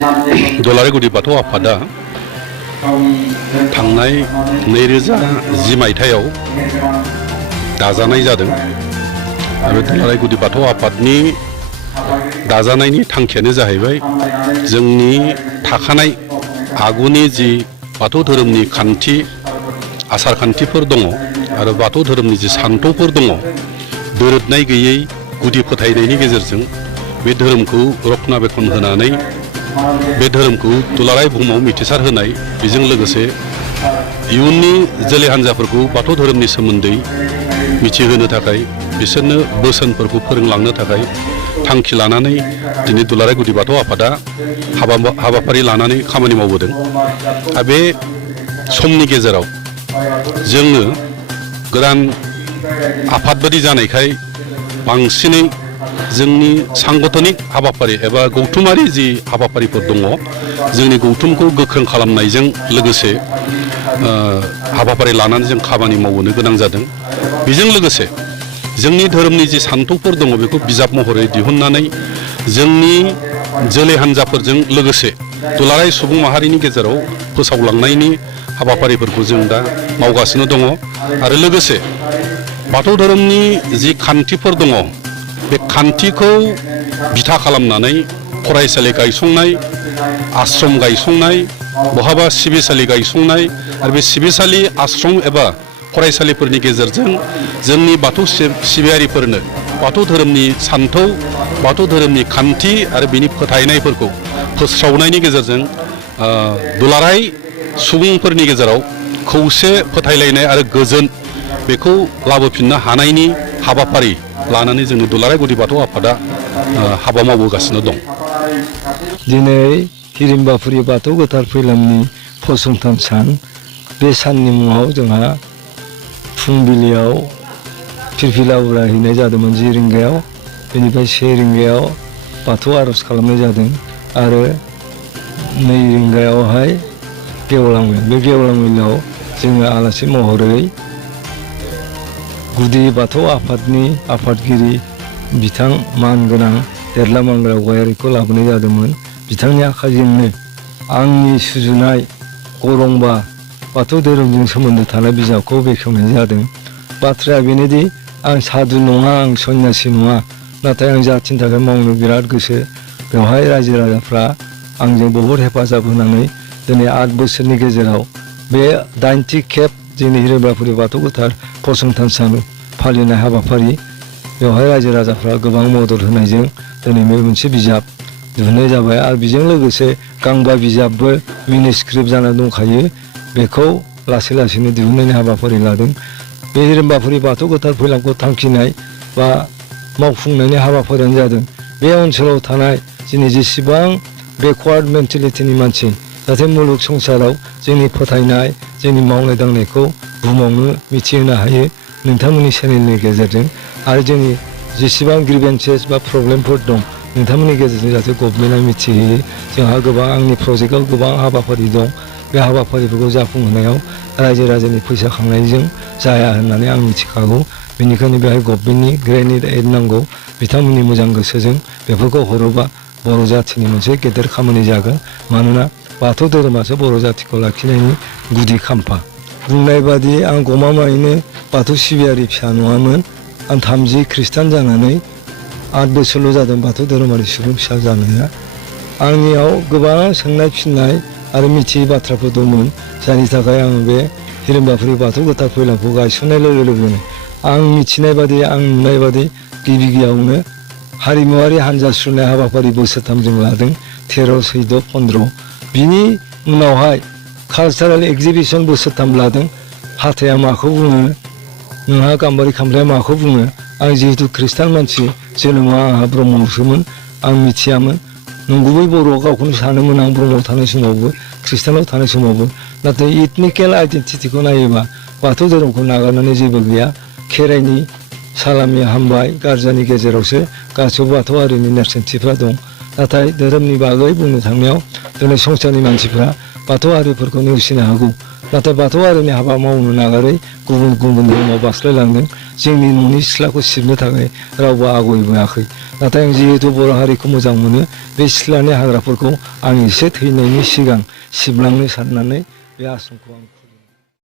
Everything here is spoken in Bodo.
दुलारायगुरि बाथौ आफादा थांनाय 2010 मायथाइयाव दाजानाय जादों आरो दुलारायगुरि बाथौ आफादनि दाजानायनि थांखियानो जाहैबाय जोंनि थाखानाय आगुनि जि बाथौ धोरोमनि खान्थि आसार खान्थिफोर दङ आरो बाथौ धोरोमनि जि सानथौफोर दङ दोरोदनाय गैयै गुदि फोथायनायनि गेजेरजों बे धोरोमखौ रक्षनाबेक्षन होनानै बे धोरोमखौ दुलाराय बुहुमाव मिथिसार होनाय बेजों लोगोसे इयुननि जोलै हान्जाफोरखौ बाथौ धोरोमनि सोमोन्दै मिथिहोनो थाखाय बिसोरनो बोसोनफोरखौ फोरोंलांनो थाखाय थांखि लानानै दिनै दुलारायगुरि बाथौ आफादा हाबाफारि लानानै खामानि मावबोदों। आरो बे समनि गेजेराव जोङो गोदान आफादबादि जानायखाय बांसिनै जोंनि सांगठनिक हाबाफारि एबा गौथुमारि जि हाबाफारिफोर दङ जोंनि गौथुमखौ गोख्रों खालामनायजों लोगोसे हाबाफारि लानानै जों खामानि मावबोनो गोनां जादों। बेजों लोगोसे जोंनि धोरोमनि जि सानथौफोर दङ बेखौ बिजाब महरै दिहुननानै जोंनि जोलै हान्जाफोरजों लोगोसे दुलाराय सुबुं माहारिनि गेजेराव फोसावलांनायनि हाबाफारिफोरखौ जों दा मावगासिनो दङ आरो लोगोसे बाथौ धोरोमनि जि खान्थिफोर दङ बे खान्थिखौ बिथा खालामनानै फरायसालि गायसंनाय आश्रम गायसंनाय बहाबा सिबिसालि गायसंनाय आरो बे सिबिसालि आश्रम एबा फरायसालिफोरनि गेजेरजों जोंनि बाथौ सिबियारिफोरनो बाथौ धोरोमनि सानथौ बाथौ धोरोमनि खान्थि आरो बिनि फोथायनायफोरखौ फोस्रावनायनि गेजेरजों दुलाराय सुबुंफोरनि गेजेराव खौसे फोथायलायनाय आरो गोजोन बेखौ लाबोफिननो हानायनि हाबाफारि लानानै जोंनि दुलारायगुरि बाथौ आफादा हाबा मावबोगासिनो दं। दिनै हिरिम्बाफुरि बाथौ गोथार फैलामनि फसंथान सान बे साननि मुङाव जोंहा फुंबिलियाव फिरफिला उरायहैनाय जादोंमोन 10 रिंगायाव बेनिफ्राय 1 रिंगायाव बाथौ आर'ज खालामनाय जादों आरो 2 रिंगायावहाय गेवलां मेल बे गेवलां मेलाव जोङो आलासि महरै गुदि बाथौ आफादनि आफादगिरि बिथां मानगोनां देरला मानग्रा गयारिखौ लाबोनाय जादोंमोन। बिथांनि आखाइजोंनो आंनि सुजुनाय गरंबा बाथौ धोरोमजों सोमोन्दो थानाय बिजाबखौ बेखेवनाय जादों। बाथ्राया बेनोदि आं साधु नङा आं सन्यासि नङा नाथाय आं जाथिनि थाखाय मावनो बिराद गोसो। बेवहाय रायजो राजाफ्रा आंजों बहुद हेफाजाब होनानै दिनै 8 बोसोरनि गेजेराव बे 80 खेब जोंनि हिरिम्बाफुरि बाथौ गोथार फसंथान सान फालिनाय हाबाफारि बेवहाय रायजो राजाफ्रा गोबां मदद होनायजों दिनै बे मोनसे बिजाब दिहुननाय जाबाय आरो बेजों लोगोसे गांबा बिजाबबो मेनुस्क्रिप्ट जाना दंखायो बेखौ लासै लासैनो दिहुननायनि हाबाफारि लादों। बे हिरिम्बाफुरि बाथौ गोथार फैलामखौ थांखिनाय बा मावफुंनायनि हाबाफारियानो जादों बे ओनसोलाव थानाय जोंनि जेसेबां बेकवार्ड मेन्टेलिटिनि मानसि जाहाथे मुलुग संसाराव जोंनि फोथायनाय जोंनि मावनाय दांनायखौ बुहुमावनो मिथिहोनो हायो नोंथांमोननि चेनेलनि गेजेरजों आरो जोंनि जेसेबां ग्रिभेन्सेस बा प्रब्लेमफोर दं नोंथांमोननि गेजेरजों जाहाथे गभर्नमेन्टआ मिथिहोयो। जोंहा गोबां आंनि प्रजेक्टआव गोबां हाबाफारि दं बे हाबाफारिफोरखौ जाफुंहोनायाव रायजो राजानि फैसा खांनायजों जाया होननानै आं मिथिखागौ। बेनिखायनो बेहाय गभर्नमेन्टनि ग्रेनेड एड नांगौ बिथांमोननि मोजां गोसोजों बेफोरखौ हरोबा बर' जाथिनि मोनसे गेदेर खामानि जागोन मानोना बाथौ धोरोमासो बर' जातिखौ लाखिनायनि गुदि खाम्फा। बुंनाय बादि आं गमामायैनो बाथौ सिबियारि फिसा नङामोन आं 30 खृष्टान जानानै 8 बोसोरल' जादों बाथौ धोरोमारि सुबुं फिसा जानाया। आंनियाव गोबां सोंनाय फिननाय आरो मिथियै बाथ्राफोर दंमोन जायनि थाखाय आं बे हिरिम्बाफुरि बाथौ गोथार फैलामखौ गायसननाय लोगो लोगोनो आं मिथिनाय बादि आं नुनाय बादि गिबियावनो हारिमुवारि हान्जा सुरनाय हाबाफारि बोसोरथाम जों लादों 13, 14, 15 बिनि उनावहाय कालचारेल एक्जिबिसन बोसोरथाम लादों। हाथाया माखौ बुङो नोंहा गाम्बारि खामफ्लाया माखौ बुङो आं जिहेतु खृष्टान मानसि जोनोमा आंहा ब्रह्मसोमोन आं मिथियामोन नंगुबै बर'आव गावखौनो सानोमोन आं ब्रह्मआव थानाय समावबो खृष्टानाव थानाय समावबो नाथाय इथनिकेल आइडेन्टिटिखौ नायोबा बाथौ धोरोमखौ नागारनानै जेबो गैया। खेराइनि सालामि हामबाय गारजानि गेजेरावसो गासैबो बाथौ हारिनि नेरसोनथिफ्रा दं नाथाय धोरोमनि बागै बुंनो थांनायाव दिनै संसारनि मानसिफ्रा बाथौआरिफोरखौ नेवसिनो हागौ नाथाय बाथौआरिनि हाबा मावनो नागारै गुबुन गुबुन धर्मआव बास्लायलांदों जोंनि न'नि सिथ्लाखौ सिबनो थाखाय रावबो आगयबोआखै नाथाय आं जिहेतु बर' हारिखौ मोजां मोनो बे सिथ्लानि हाग्राफोरखौ आं एसे थैनायनि सिगां सिबलांनो साननानै बे आसनखौ आं